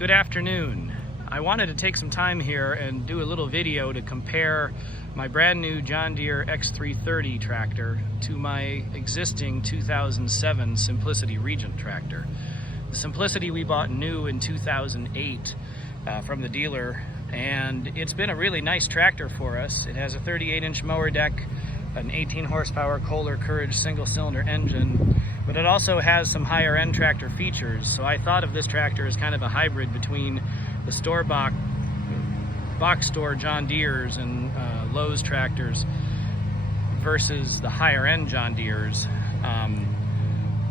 Good afternoon. I wanted to take some time here and do a little video to compare my brand new John Deere X330 tractor to my existing 2007 Simplicity Regent tractor. The Simplicity we bought new in 2008 from the dealer, and it's been a really nice tractor for us. It has a 38-inch mower deck, an 18 horsepower Kohler Courage single-cylinder engine, but it also has some higher end tractor features. So I thought of this tractor as kind of a hybrid between the store-bought box store John Deere's and Lowe's tractors versus the higher end John Deere's.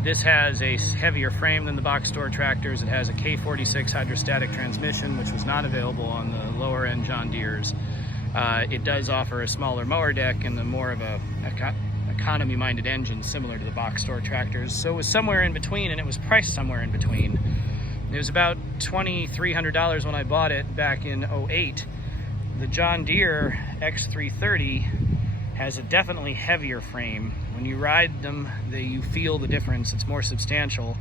This has a heavier frame than the box store tractors. It has a K46 hydrostatic transmission, which was not available on the lower end John Deere's. It does offer a smaller mower deck and more of a economy-minded engine similar to the box store tractors. So it was somewhere in between, and it was priced somewhere in between. It was about $2,300 when I bought it back in '08. The John Deere X330 has a definitely heavier frame. When you ride them, you feel the difference. It's more substantial.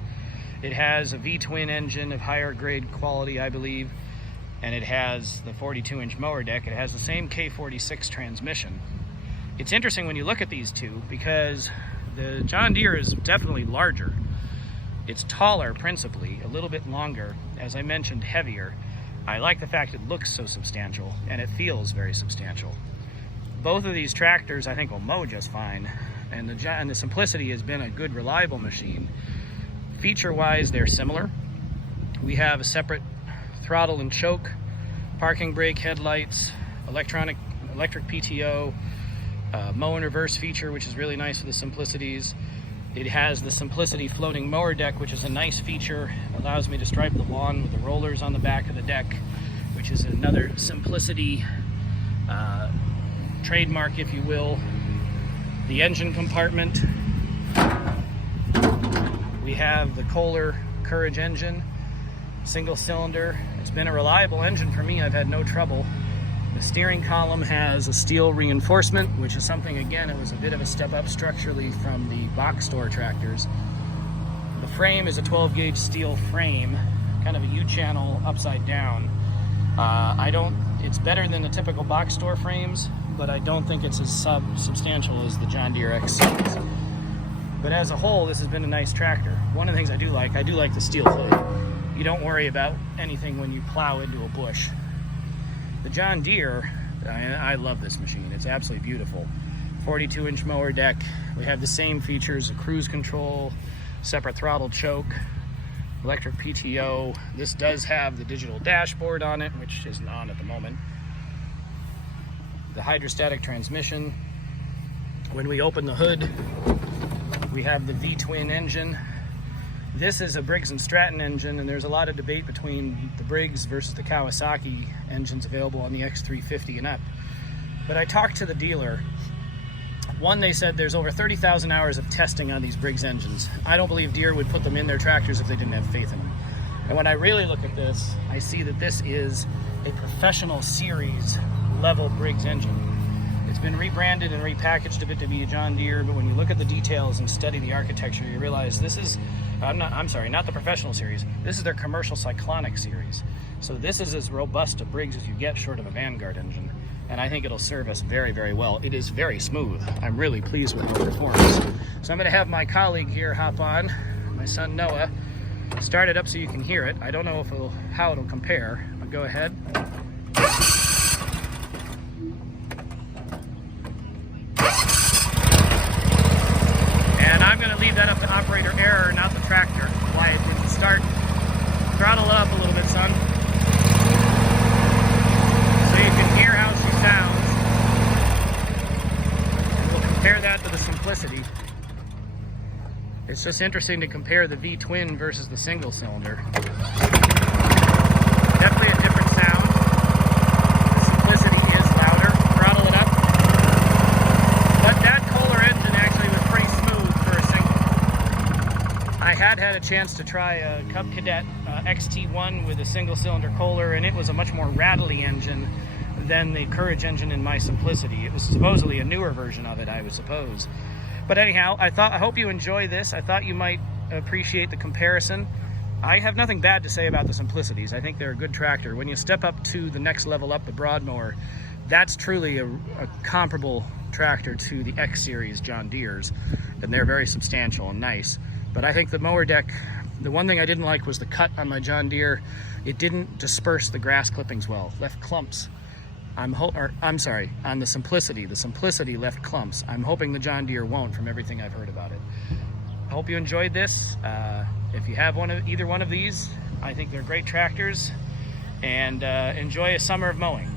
It has a V-twin engine of higher grade quality, I believe, and it has the 42-inch mower deck. It has the same K46 transmission. It's interesting when you look at these two because the John Deere is definitely larger. It's taller principally, a little bit longer, as I mentioned, heavier. I like the fact it looks so substantial and it feels very substantial. Both of these tractors I think will mow just fine, and the Simplicity has been a good reliable machine. Feature-wise, they're similar. We have a separate throttle and choke, parking brake headlights, electric PTO, mow and reverse feature, which is really nice for the Simplicities. It has the Simplicity floating mower deck, which is a nice feature. It allows me to stripe the lawn with the rollers on the back of the deck, which is another Simplicity trademark, if you will. The engine compartment, we have the Kohler Courage engine, single cylinder. It's been a reliable engine for me. I've had no trouble. The steering column has a steel reinforcement, which is something, again, it was a bit of a step up structurally from the box store tractors. The frame is a 12-gauge steel frame, kind of a U-channel upside down. It's better than the typical box store frames, but I don't think it's as substantial as the John Deere X series. But as a whole, this has been a nice tractor. One of the things I do like the steel hood. You don't worry about anything when you plow into a bush. The John Deere, I love this machine. It's absolutely beautiful. 42-inch mower deck. We have the same features, a cruise control, separate throttle choke, electric PTO. This does have the digital dashboard on it, which isn't on at the moment. The hydrostatic transmission. When we open the hood, we have the V-twin engine. This is a Briggs & Stratton engine, and there's a lot of debate between the Briggs versus the Kawasaki engines available on the X350 and up. But I talked to the dealer. One, they said there's over 30,000 hours of testing on these Briggs engines. I don't believe Deere would put them in their tractors if they didn't have faith in them. And when I really look at this, I see that this is a professional series level Briggs engine. It's been rebranded and repackaged a bit to be a John Deere, but when you look at the details and study the architecture, you realize this is, not the professional series. This is their commercial cyclonic series. So this is as robust a Briggs as you get short of a Vanguard engine. And I think it'll serve us very, very well. It is very smooth. I'm really pleased with the performance. So I'm gonna have my colleague here hop on, my son Noah, start it up so you can hear it. I don't know how it'll compare, but go ahead. And I'm gonna leave that up to operator error, not the tractor. Why it didn't start. Throttle it up a little bit, son. So you can hear how she sounds. And we'll compare that to the Simplicity. It's just interesting to compare the V-twin versus the single cylinder. Definitely a different sound. The Simplicity is louder. Throttle it up. But that Kohler engine actually was pretty smooth for a single. I had a chance to try a Cub Cadet XT1 with a single cylinder Kohler, and it was a much more rattly engine than the Courage engine in my Simplicity. It was supposedly a newer version of it, I would suppose. But anyhow, I hope you enjoy this. I thought you might appreciate the comparison. I have nothing bad to say about the Simplicities. I think they're a good tractor. When you step up to the next level up, the Broadmower, that's truly a comparable tractor to the X Series John Deere's, and they're very substantial and nice. But I think the mower deck, the one thing I didn't like was the cut on my John Deere. It didn't disperse the grass clippings well, left clumps. I'm sorry, on the Simplicity left clumps. I'm hoping the John Deere won't, from everything I've heard about it. I hope you enjoyed this. If you have either one of these, I think they're great tractors, and enjoy a summer of mowing.